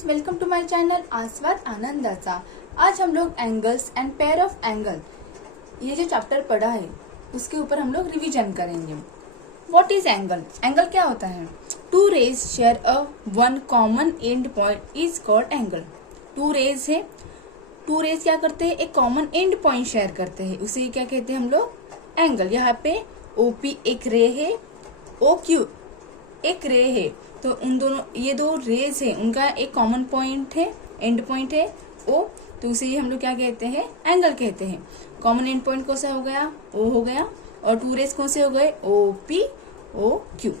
Friends, welcome to my channel Aswad Anandacha. आज हम लोग angles and pair of angle ये जो चैप्टर पढ़ा है उसके ऊपर हम लोग रिवीजन करेंगे। What is angle? एंगल क्या होता है? Two rays share a one common end point is called angle. Two rays है, टू रेज क्या करते हैं? एक कॉमन एंड पॉइंट शेयर करते हैं, उसे क्या कहते हैं हम लोग? एंगल। यहाँ पे OP एक रे है, OQ एक रे है, तो उन दोनों ये दो रेज है, उनका एक कॉमन पॉइंट है, एंड पॉइंट है O, तो उसे हम लोग क्या कहते हैं? एंगल कहते हैं। कॉमन एंड पॉइंट कौन सा हो गया? O हो गया। और टू रेज कौन से हो गए? OP OQ।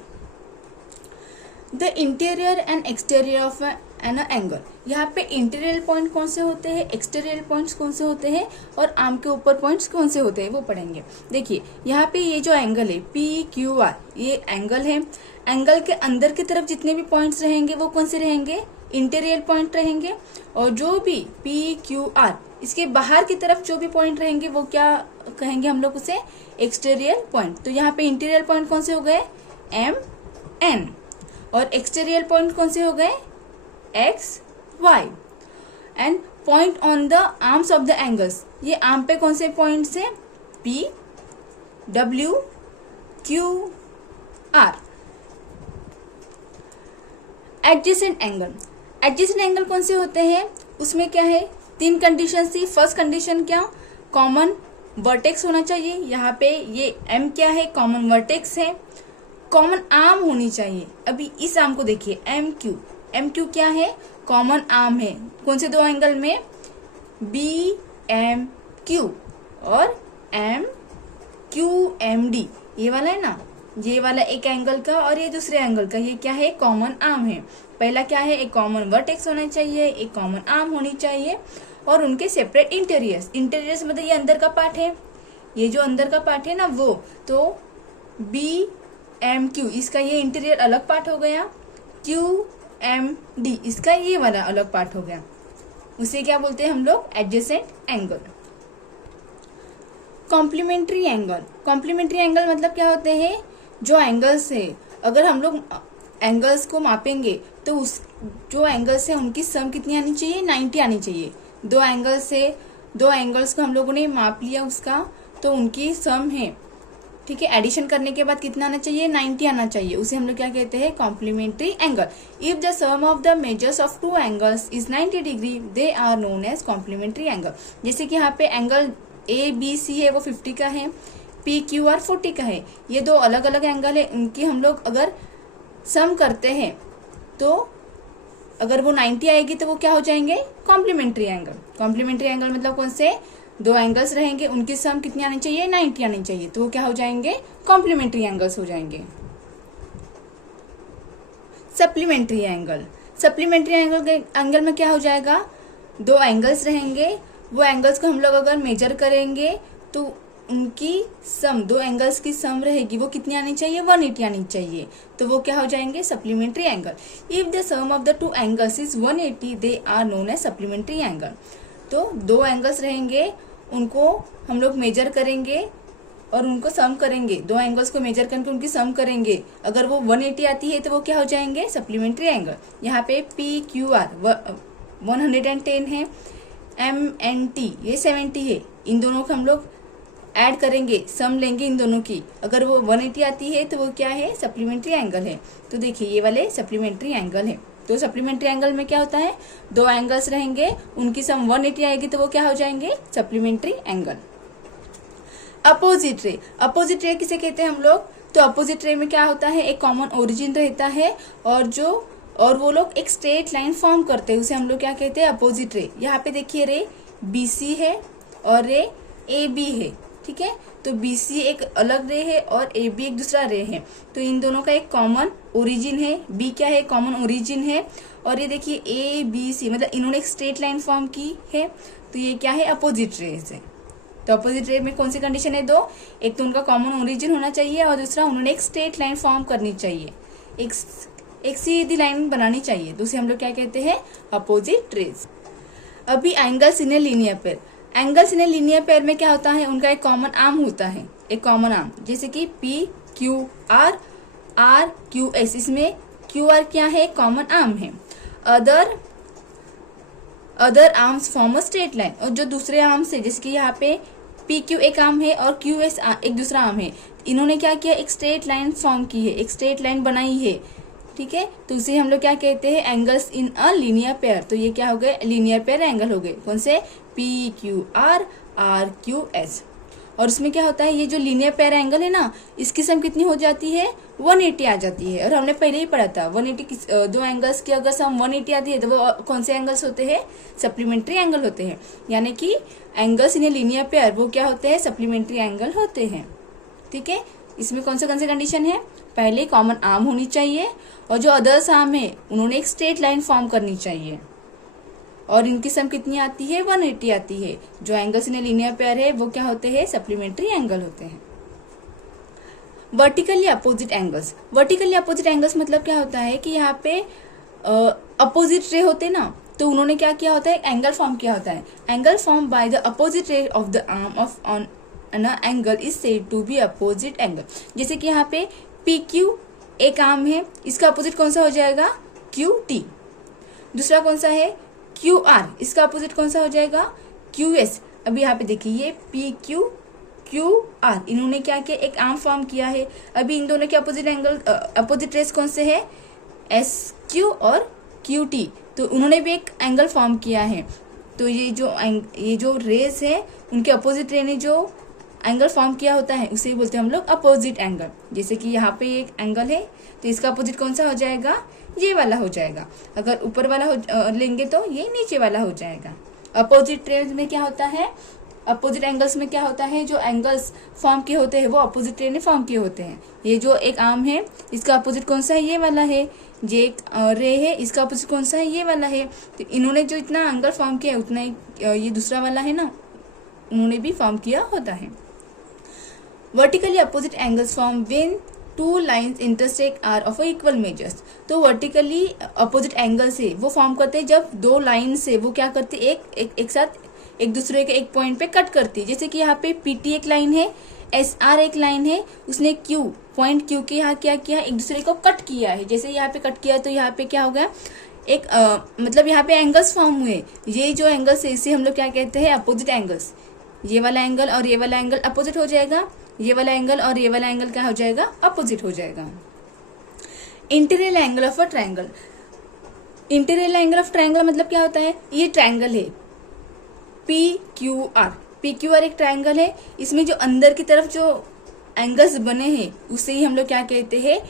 The interior and exterior of an angle. यहाँ पे इंटीरियर पॉइंट कौन से होते हैं, एक्सटीरियर पॉइंट्स कौन से होते हैं, और आर्म के ऊपर पॉइंट्स कौन से होते हैं वो पढ़ेंगे। देखिए यहाँ पे ये जो एंगल है PQR, ये एंगल है। एंगल के अंदर की तरफ जितने भी पॉइंट्स रहेंगे वो कौन से रहेंगे? इंटीरियर पॉइंट रहेंगे। और जो भी PQR इसके बाहर की तरफ जो भी पॉइंट रहेंगे वो क्या कहेंगे हम लोग? उसे एक्सटीरियर पॉइंट। तो यहाँ पे इंटीरियर पॉइंट कौन से हो गए? MN। और एक्सटीरियर पॉइंट कौन से हो गए? XY। And point on the arms of the angles, ये आर्म पे कौन से पॉइंट्स है? P W Q R। Adjacent angle. Adjacent angle कौन से होते हैं? उसमें क्या है? तीन कंडीशन थी। फर्स्ट कंडीशन क्या? कॉमन वर्टेक्स होना चाहिए। यहाँ पे ये M क्या है? कॉमन वर्टेक्स है। कॉमन आर्म होनी चाहिए। अभी इस आर्म को देखिए, MQ क्या है? कॉमन आर्म है। कौन से दो एंगल में? BMQ और MQMD। ये वाला है ना, ये वाला एक एंगल का और ये दूसरे एंगल का, ये क्या है? कॉमन आर्म है। पहला क्या है? एक कॉमन वर्टेक्स होना चाहिए, एक कॉमन आर्म होनी चाहिए, और उनके सेपरेट इंटीरियर्स। इंटीरियर्स मतलब ये अंदर का पार्ट है, ये जो अंदर का पार्ट है ना वो, तो BMQ इसका ये इंटीरियर अलग पार्ट हो गया, QMD इसका ये वाला अलग पार्ट हो गया। उसे क्या बोलते हैं हम लोग? Adjacent angle. Complementary angle. Complementary angle मतलब क्या होते हैं? जो एंगल्स है, अगर हम लोग एंगल्स को मापेंगे तो उस जो एंगल्स है उनकी सम कितनी आनी चाहिए? 90 आनी चाहिए। दो एंगल्स है, दो एंगल्स को हम लोगों ने माप लिया उसका, तो उनकी सम है, ठीक है। एडिशन करने के बाद कितना आना चाहिए? 90 आना चाहिए। उसे हम लोग क्या कहते हैं? Complementary angle. If the sum of the measures of two angles is 90 degree they are known as complementary angle. जैसे कि यहाँ पे एंगल ABC है वो 50 का है, PQR 40 का है। ये दो अलग अलग एंगल है, उनकी हम लोग अगर सम करते हैं तो अगर वो 90 आएगी तो वो क्या हो जाएंगे? Complementary angle. कॉम्प्लीमेंट्री एंगल मतलब कौन से? दो एंगल्स रहेंगे, उनकी सम कितनी आनी चाहिए? 90 आनी चाहिए, तो वो क्या हो जाएंगे? कॉम्प्लीमेंट्री एंगल्स हो जाएंगे। Supplementary angle. सप्लीमेंट्री एंगल में क्या हो जाएगा? दो एंगल्स रहेंगे, वो एंगल्स को हम लोग अगर मेजर करेंगे तो उनकी सम, दो एंगल्स की सम रहेगी, वो कितनी आनी चाहिए? 180 आनी चाहिए, तो वो क्या हो जाएंगे? Supplementary angle. If the sum of the two angles is 180 they are known as supplementary angle. तो दो एंगल्स रहेंगे, उनको हम लोग मेजर करेंगे और उनको सम करेंगे। दो एंगल्स को मेजर करके उनकी सम करेंगे, अगर वो 180 आती है तो वो क्या हो जाएंगे? Supplementary angle. यहाँ पे PQR 110 है, MNT ये 70 है। इन दोनों को हम लोग ऐड करेंगे, सम लेंगे इन दोनों की, अगर वो 180 आती है तो वो क्या है? सप्लीमेंट्री एंगल है। तो देखिए ये वाले सप्लीमेंट्री एंगल है। तो सप्लीमेंट्री एंगल में क्या होता है? दो एंगल्स रहेंगे, उनकी सम 180 आएगी तो वो क्या हो जाएंगे? Supplementary angle. Opposite ray. Opposite ray किसे कहते हैं हम लोग? तो अपोजिट रे में क्या होता है? एक कॉमन ओरिजिन रहता है और वो लोग एक स्ट्रेट लाइन फॉर्म करते हैं, उसे हम लोग क्या कहते हैं? Opposite ray. यहाँ पे देखिए रे BC है और रे AB है, ठीक है। तो BC एक अलग रे है और AB एक दूसरा रे है, तो इन दोनों का एक कॉमन ओरिजिन है। B क्या है? कॉमन ओरिजिन है। और ये देखिए ABC मतलब इन्होंने एक स्ट्रेट लाइन फॉर्म की है, तो ये क्या है? अपोजिट रेज है। तो अपोजिट रे में कौन सी कंडीशन है? दो, एक तो उनका कॉमन ओरिजिन होना चाहिए और दूसरा उन्होंने एक स्ट्रेट लाइन फॉर्म करनी चाहिए, एक सीधी लाइन बनानी चाहिए, तो उसे हम लोग क्या कहते हैं? Opposite rays. अभी angles in a linear pair. Angles in a linear pair में क्या होता है? उनका एक कॉमन आर्म होता है, एक कॉमन आर्म, जैसे कि PQR RQS, इसमें QR क्या है? कॉमन आर्म है। Other other arms form a straight line, और जो दूसरे आर्म्स है जैसे कि यहाँ पे पी क्यू एक आर्म है और क्यू एस एक दूसरा आर्म है, इन्होंने क्या किया, एक स्ट्रेट लाइन फॉर्म की है, एक स्ट्रेट लाइन बनाई है, ठीक है। तो उसे हम लोग क्या कहते हैं, angles in a linear pair. तो ये क्या हो गए, लीनियर पेयर एंगल हो गए, कौन से, P Q R, R Q S. और उसमें क्या होता है, ये जो लीनियर पेयर एंगल है ना, इसकी सम कितनी हो जाती है, 180 आ जाती है। और हमने पहले ही पढ़ा था 180 दो एंगल्स की अगर सम 180 आती है तो वो कौन से एंगल्स होते हैं, सप्लीमेंट्री एंगल होते हैं। यानी कि angles in a linear pair वो क्या होते हैं, सप्लीमेंट्री एंगल होते हैं, ठीक है। इसमें कौन से कंडीशन है, पहले कॉमन आर्म होनी चाहिए, और जो अदर्स आर्म है उन्होंने एक स्ट्रेट लाइन फॉर्म करनी चाहिए, और इनकी सम कितनी आती है, 180 आती है। जो angles in a linear pair है वो क्या होते हैं, सप्लीमेंट्री एंगल होते हैं। Vertically opposite angles, vertically opposite angles मतलब क्या होता है कि यहाँ पे अपोजिट रे होते ना, तो उन्होंने क्या किया होता है, एंगल फॉर्म किया होता है। Angle form by the opposite ray of the arm of on an angle is said to be opposite angle. जैसे कि यहाँ पे पी क्यू एक आर्म है, इसका अपोजिट कौन सा हो जाएगा, क्यू टी। दूसरा कौन सा है, क्यू आर, इसका अपोजिट कौन सा हो जाएगा, क्यू एस। अभी यहाँ पे देखिए ये पी क्यू क्यू आर, इन्होंने क्या किया, एक आर्म फॉर्म किया है। अभी इन दोनों के अपोजिट एंगल अपोजिट रेस कौन से है, एस क्यू और क्यू टी, तो उन्होंने भी एक एंगल फॉर्म किया है। तो ये जो रेस है उनके अपोजिट रे ने जो एंगल फॉर्म किया होता है उसे बोलते हैं हम लोग अपोजिट एंगल। जैसे कि यहाँ पे एक एंगल है तो इसका अपोजिट कौन सा हो जाएगा, ये वाला हो जाएगा। अगर ऊपर वाला लेंगे तो ये नीचे वाला हो जाएगा। अपोजिट रेस में क्या होता है, अपोजिट एंगल्स में क्या होता है, जो एंगल्स फॉर्म किए होते हैं वो अपोजिट रे ने फॉर्म किए होते हैं। ये जो एक आर्म है इसका अपोजिट कौन सा है, ये वाला है। ये एक रे है, इसका अपोजिट कौन सा है, ये वाला है। तो इन्होंने जो इतना एंगल फॉर्म किया है उतना ही ये दूसरा वाला है ना, उन्होंने भी फॉर्म किया होता है। Vertically opposite angles form when two lines intersect are of equal measures. तो वर्टिकली अपोजिट एंगल से वो फॉर्म करते हैं जब दो लाइन से वो क्या करते हैं, एक साथ एक दूसरे के एक पॉइंट पे कट करती है। जैसे कि यहाँ पे पीटी एक लाइन है, एस आर एक लाइन है, उसने क्यू पॉइंट क्यू के यहाँ क्या किया, एक दूसरे को कट किया है। जैसे यहाँ पे कट किया तो यहाँ पे क्या हो गया, एक मतलब यहाँ पे एंगल्स फॉर्म हुए। ये जो एंगल्स है इसे हम लोग क्या कहते हैं, अपोजिट एंगल्स। ये वाला एंगल और ये वाला एंगल अपोजिट हो जाएगा, ये वाला एंगल और ये वाला एंगल क्या हो जाएगा, अपोजिट हो जाएगा। Interior angle of a triangle, interior angle of triangle मतलब क्या होता है, ये ट्रायंगल है P Q R. P Q are एक ट्रायंगल है, इसमें जो अंदर की तरफ जो एंगल्स बने हैं उसे ही हम लोग क्या कहते हैं,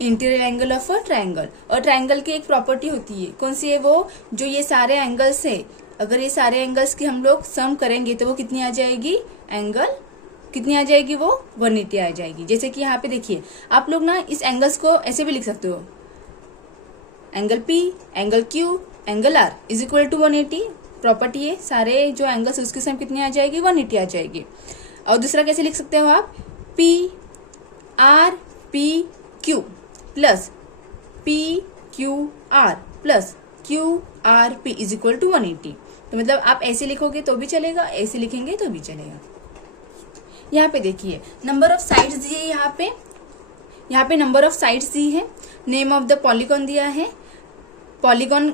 interior angle of a triangle. और ट्रायंगल की एक प्रॉपर्टी होती है, कौन सी है वो, जो ये सारे एंगल्स है, अगर ये सारे एंगल्स की हम लोग सम करेंगे तो वो कितनी आ जाएगी, एंगल कितनी आ जाएगी, वो 180 आ जाएगी। जैसे कि यहाँ पे देखिए आप लोग ना इस एंगल्स को ऐसे भी लिख सकते हो, angle P, angle Q, angle R is equal to 180। Property है, सारे जो एंगल्स उसकी सम कितनी आ जाएगी, 180 आ जाएगी। और दूसरा कैसे लिख सकते हो आप, P R P Q plus P Q R plus Q R P is equal to 180। तो मतलब आप ऐसे लिखोगे तो भी चलेगा, ऐसे लिखेंगे तो भी चलेगा। यहाँ पे देखिए नंबर ऑफ साइड्स दिए, यहाँ पे नंबर ऑफ साइड्स दी है, नेम ऑफ द पॉलीगॉन दिया है, पॉलीगॉन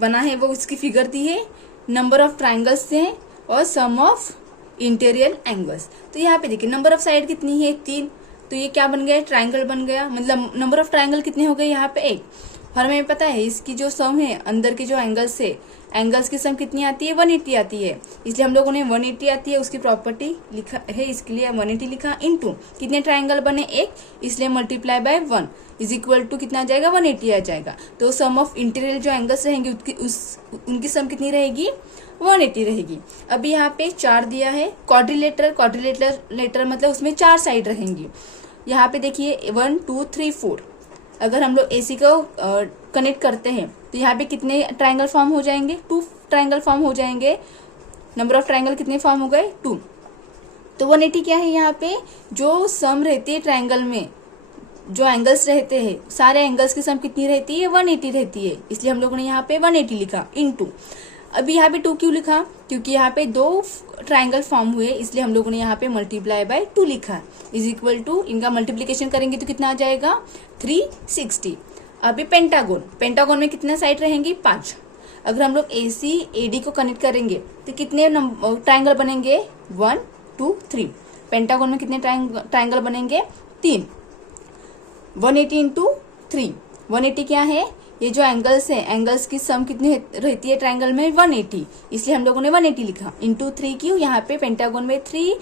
बना है वो उसकी फिगर दी है, नंबर ऑफ ट्राइंगल्स है और सम ऑफ इंटीरियर एंगल्स। तो यहाँ पे देखिए नंबर ऑफ साइड कितनी है, 3। तो ये क्या बन गया, ट्राइंगल बन गया। मतलब नंबर ऑफ ट्राइंगल कितने हो गए, यहाँ पे 1। और हमें पता है इसकी जो सम है अंदर के जो एंगल्स है, एंगल्स की सम कितनी आती है, 180 आती है। इसलिए हम लोगों ने 180 आती है उसकी प्रॉपर्टी लिखा है, इसके लिए 180 लिखा। इनटू कितने ट्राइंगल बने, 1, इसलिए multiply by 1 is equal to कितना आ जाएगा, 180 आ जाएगा। तो सम ऑफ इंटीरियर जो एंगल्स रहेंगे उनकी सम कितनी रहेगी, 180 रहेगी। अभी यहाँ पे 4 दिया है, क्वाड्रिलेटरल मतलब उसमें 4 साइड रहेंगी। यहाँ पे देखिए 1 2 3 4। अगर हम लोग AC को कनेक्ट करते हैं तो यहाँ पे कितने ट्रायंगल फॉर्म हो जाएंगे, 2 ट्रायंगल फॉर्म हो जाएंगे। नंबर ऑफ ट्रायंगल कितने फॉर्म हो गए, 2। तो 180 क्या है, यहाँ पे जो सम रहती है ट्रायंगल में, जो एंगल्स रहते हैं सारे एंगल्स की सम कितनी रहती है, 180 रहती है। इसलिए हम लोगों ने यहाँ पे 180 लिखा इनटू। अभी यहाँ पे 2 क्यों लिखा, क्योंकि यहाँ पे 2 ट्रायंगल फॉर्म हुए, इसलिए हम लोगों ने यहाँ पे मल्टीप्लाई बाय 2 लिखा इज इक्वल टू, इनका मल्टीप्लीकेशन करेंगे तो कितना आ जाएगा, 360। अभी पेंटागोन में कितना साइड रहेंगी, 5। अगर हम लोग AC AD को कनेक्ट करेंगे तो कितने ट्राइंगल बनेंगे? 1 2 3। पेंटागन में कितने ट्राइंगल बनेंगे? 3। 180 इंटू 3, 180 क्या है? ये जो एंगल्स है, एंगल्स की सम कितनी रहती है ट्राइंगल में? 180, इसलिए हम लोगों ने 180 लिखा। इंटू 3 क्यों? यहाँ पे पेंटागन में 3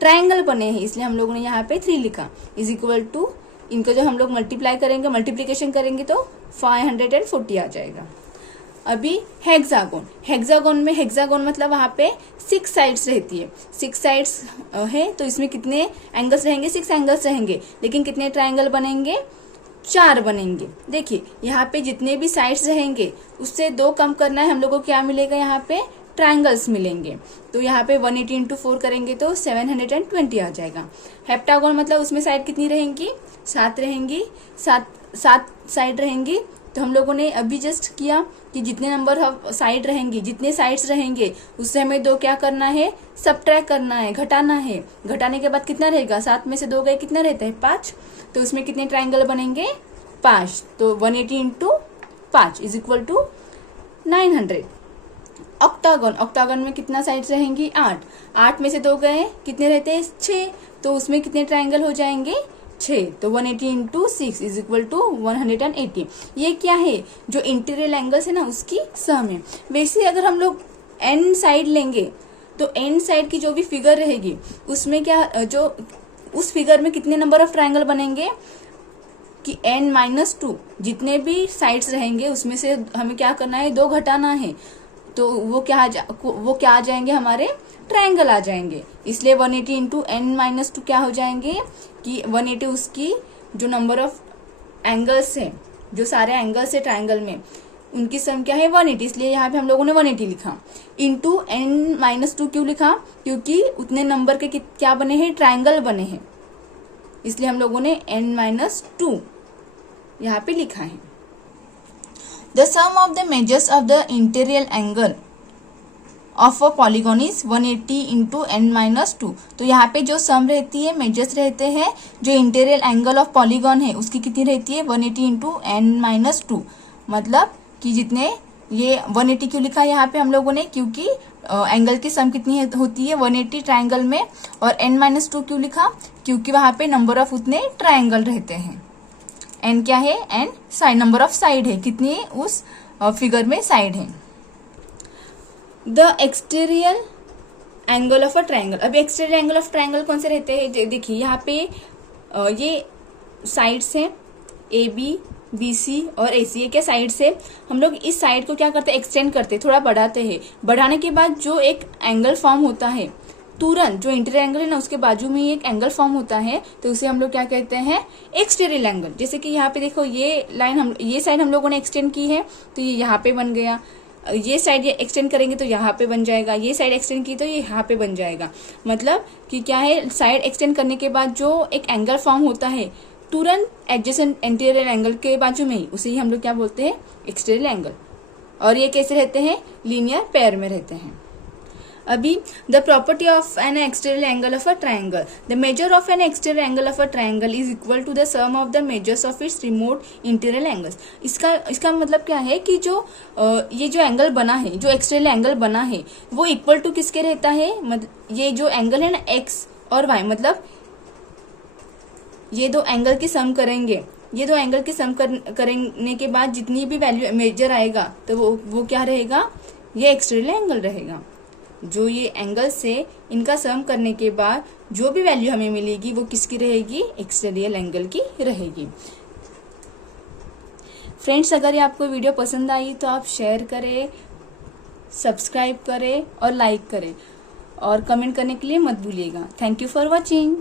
ट्राइंगल बने हैं, इसलिए हम लोगों ने यहाँ पे 3 लिखा। इज इक्वल टू, इनको जो हम लोग मल्टीप्लाई करेंगे, मल्टीप्लीकेशन करेंगे तो 540 आ जाएगा। अभी हेक्सागोन, हेक्सागोन में, हेक्सागोन मतलब वहां पे 6 साइड्स रहती है। 6 साइड्स है तो इसमें कितने एंगल्स रहेंगे? 6 एंगल्स रहेंगे, लेकिन कितने ट्राइंगल बनेंगे? 4 बनेंगे। देखिए यहाँ पे जितने भी साइड्स रहेंगे उससे 2 कम करना है, हम लोग को क्या मिलेगा? यहाँ पे ट्राइंगल्स मिलेंगे। तो यहाँ पे 180 इंटू 4 करेंगे तो 720 आ जाएगा। हेप्टागोन मतलब उसमें साइड कितनी रहेंगी? 7 रहेंगी, 7 साइड रहेंगी। तो हम लोगों ने अभी जस्ट किया कि जितने नंबर साइड रहेंगे, जितने साइड्स रहेंगे उससे हमें 2 क्या करना है? सबट्रैक्ट करना है, घटाना है। घटाने के बाद कितना रहेगा? 7 में से 2 गए, कितना रहता है? 5। तो उसमें कितने ट्राइंगल बनेंगे? 5। तो 180 into 5 is equal to 900। Octagon, octagon में कितना साइड्स रहेंगी? 8। 8 में से 2 गए, कितने रहते हैं? 6। तो उसमें कितने ट्राइंगल हो जाएंगे? 6। तो 180 इंटू 6 इज इक्वल टू 180। ये क्या है? जो इंटीरियर एंगल्स है ना उसकी सम है। वैसे अगर हम लोग n साइड लेंगे तो n साइड की जो भी फिगर रहेगी उसमें क्या, जो उस फिगर में कितने नंबर ऑफ ट्राइंगल बनेंगे? कि n-2 जितने भी साइड्स रहेंगे उसमें से हमें क्या करना है? 2 घटाना है। तो वो क्या आ जाएंगे? हमारे ट्राइंगल आ जाएंगे। इसलिए 180 इंटू n-2 क्या हो जाएंगे? कि 180 उसकी जो नंबर ऑफ एंगल्स है, जो सारे एंगल्स है ट्राइंगल में, उनकी सम क्या है? 180। इसलिए यहाँ पे हम लोगों ने 180 लिखा। इंटू n-2 क्यों लिखा? क्योंकि उतने नंबर के क्या बने हैं? ट्राइंगल बने हैं, इसलिए हम लोगों ने n-2 यहाँ पे लिखा है। The sum of the measures of the interior angle of a polygon is 180 into n-2। तो यहाँ पे जो सम रहती है, मेजर्स रहते हैं, जो इंटीरियर एंगल ऑफ पॉलीगॉन है उसकी कितनी रहती है? 180 इंटू n-2। मतलब कि जितने, ये 180 क्यों लिखा है यहाँ पे हम लोगों ने? क्योंकि एंगल की सम कितनी होती है? 180 ट्राइंगल में। और n-2 क्यों लिखा? क्योंकि वहां पे नंबर ऑफ उतने ट्राइंगल रहते हैं। n क्या है? n side, number of side है, कितनी उस फिगर में साइड है। The exterior angle of a triangle. अब एक्सटीरियर एंगल ऑफ ट्राइंगल कौन से रहते हैं? देखिए यहाँ पे ये साइड्स हैं AB, BC और AC। ये क्या साइड्स है? हम लोग इस साइड को क्या करते हैं? एक्सटेंड करते हैं, थोड़ा बढ़ाते हैं। बढ़ाने के बाद जो एक एंगल फॉर्म होता है, तुरंत जो इंटीरियर एंगल है ना उसके बाजू में ही एक एंगल फॉर्म होता है, तो उसे हम लोग क्या कहते हैं? Exterior angle. जैसे कि यहाँ पे देखो, ये लाइन ये साइड हम लोगों ने एक्सटेंड की है तो ये यहाँ पे बन गया। ये साइड ये एक्सटेंड करेंगे तो यहाँ पे बन जाएगा। ये साइड एक्सटेंड की तो ये यहाँ पे बन जाएगा। मतलब कि क्या है? साइड एक्सटेंड करने के बाद जो एक एंगल फॉर्म होता है तुरंत एडजेसेंट इंटीरियर एंगल के बाजू में ही, उसे ही हम लोग क्या बोलते हैं? Exterior angle. और ये कैसे रहते हैं? लीनियर पेयर में रहते हैं। अभी the property of an exterior angle of a triangle. The measure of an exterior angle of a triangle is equal to the sum of the measures of its remote interior angles. इसका मतलब क्या है? कि जो ये जो angle बना है, जो एक्सटीरियर एंगल बना है, वो इक्वल टू किसके रहता है? ये जो एंगल है ना x और y, मतलब ये 2 एंगल की सम करेंगे, ये 2 एंगल की सम करने के बाद जितनी भी वैल्यू मेजर आएगा तो वो क्या रहेगा? ये एक्सटीरियर एंगल रहेगा। जो ये एंगल से इनका सम करने के बाद जो भी वैल्यू हमें मिलेगी वो किसकी रहेगी? एक्सटीरियर एंगल की रहेगी। फ्रेंड्स, अगर ये आपको वीडियो पसंद आई तो आप शेयर करें, सब्सक्राइब करें और लाइक करें, और कमेंट करने के लिए मत भूलिएगा। Thank you for watching.